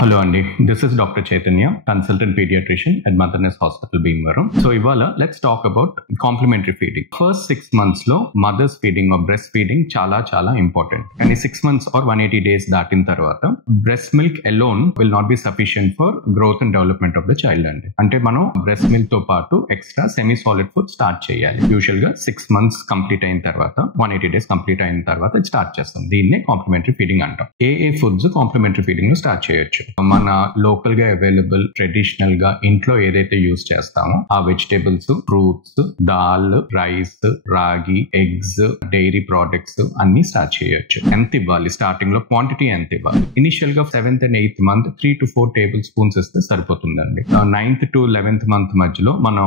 Hello అండి, this is doctor Chaitanya, consultant paediatrician at Motherness hospital Bhimavaram. So ఇవాళ let's talk about complementary feeding. First 6 months లో mothers feeding or breast feeding చాలా చాలా important. And ఈ 6 months are 180 days దాటిన తర్వాత breast milk alone will not be sufficient for growth and development of the child అండి. అంటే మనం breast milk తో పాటు extra semi solid food start చేయాలి. యూజువల్ గా 6 months కంప్లీట్ అయిన తర్వాత 180 days కంప్లీట్ అయిన తర్వాత స్టార్ట్ చేస్తాం. దీన్నే కాంప్లిమెంటరీ ఫీడింగ్ అంటాం. ఏ ఫుడ్స్ కాంప్లిమెంటరీ ఫీడింగ్ లో స్టార్ట్ చేయొచ్చు? మన లోకల్ గా అవైలబుల్ ట్రెడిషనల్ గా ఇంట్లో ఏదైతే యూజ్ చేస్తామో ఆ వెజిటేబుల్స్, ఫ్రూట్స్, దాల్, రైస్, రాగి, ఎగ్స్, డైరీ ప్రోడక్ట్స్ అన్ని స్టార్ట్ చేయొచ్చు. ఎంత ఇవ్వాలి స్టార్టింగ్ లో, క్వాంటిటీ ఎంత ఇవ్వాలి? ఇనిషియల్ గా 7th and 8th month 3 to 4 tablespoons ఇస్తే సరిపోతుందండి. 9th to 11th month మధ్యలో మనం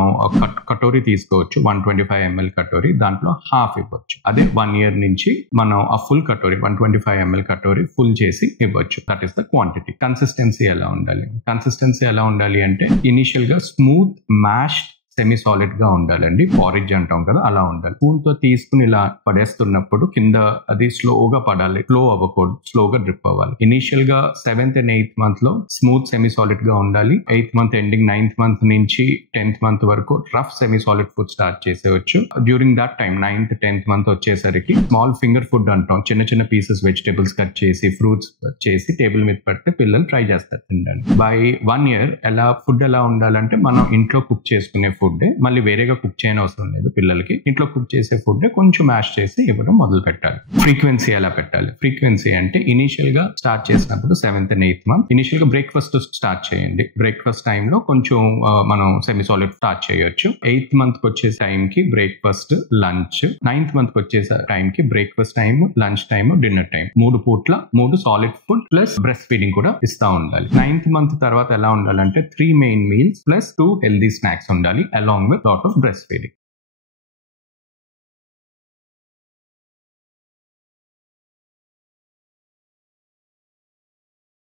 కటోరీ తీసుకోవచ్చు, 125 ml కటోరీ, దాంట్లో హాఫ్ ఇవ్వచ్చు. అదే 1 year నుంచి మనం ఆ full katori 125 ml katori full చేసి ఇవ్వచ్చు. That is the quantity. Consistency ఎలా ఉండాలి అంటే ఇనిషియల్ గా స్మూత్ మ్యాష్డ్ సెమీ సాలిడ్ గా ఉండాలండి. పారిజ్ అంటాం కదా, అలా ఉండాలి. స్పూన్ తో తీసుకుని ఇలా పడేస్తున్నప్పుడు కింద అది స్లోగా పడాలి, ఫ్లో అవ్వకూడదు, స్లోగా డ్రిప్ అవ్వాలి. ఇనిషియల్ గా 7th and 8th month లో స్మూత్ సెమీ సాలిడ్ గా ఉండాలి. 8th month ending 9th month నుంచి 10th month వరకు rough semi solid food start చేసేవచ్చు. During that time 9th 10th month వచ్చేసరికి స్మాల్ ఫింగర్ ఫుడ్ అంటాం, చిన్న చిన్న పీసెస్ వెజిటేబుల్స్ కట్ చేసి, ఫ్రూట్స్ కట్ చేసి టేబుల్ మీద పెడితే పిల్లలు ట్రై చేస్తారు తినడానికి. బై 1 year ఫుడ్ ఎలా ఉండాలంటే మనం ఇంట్లో కుక్ చేసుకునే ఫుడ్, మళ్ళీ వేరేగా కుక్ చేయని అవసరం లేదు. పిల్లలకి ఇంట్లో కుక్ చేసే ఫుడ్ కొంచెం మ్యాష్ చేసి ఇవ్వడం మొదలు పెట్టాలి. ఫ్రీక్వెన్సీ ఎలా పెట్టాలి? ఫ్రీక్వెన్సీ అంటే ఇనిషియల్ గా స్టార్ట్ చేసినప్పుడు 7th and 8th month initial గా బ్రేక్ఫాస్ట్ స్టార్ట్ చేయండి. బ్రేక్ఫాస్ట్ టైమ్ లో కొంచెం మనం సెమీ సాలిడ్ స్టార్ట్ చేయొచ్చు. 8th month వచ్చే టైం కి బ్రేక్ఫాస్ట్, లంచ్. 9th month వచ్చే టైం కి breakfast time, lunch time, dinner time. 3 పూట్ల 3 solid food plus breast feeding కూడా ఇస్తా ఉండాలి. 9th month తర్వాత ఎలా ఉండాలంటే 3 main meals plus 2 healthy snacks ఉండాలి along with lot of breastfeeding.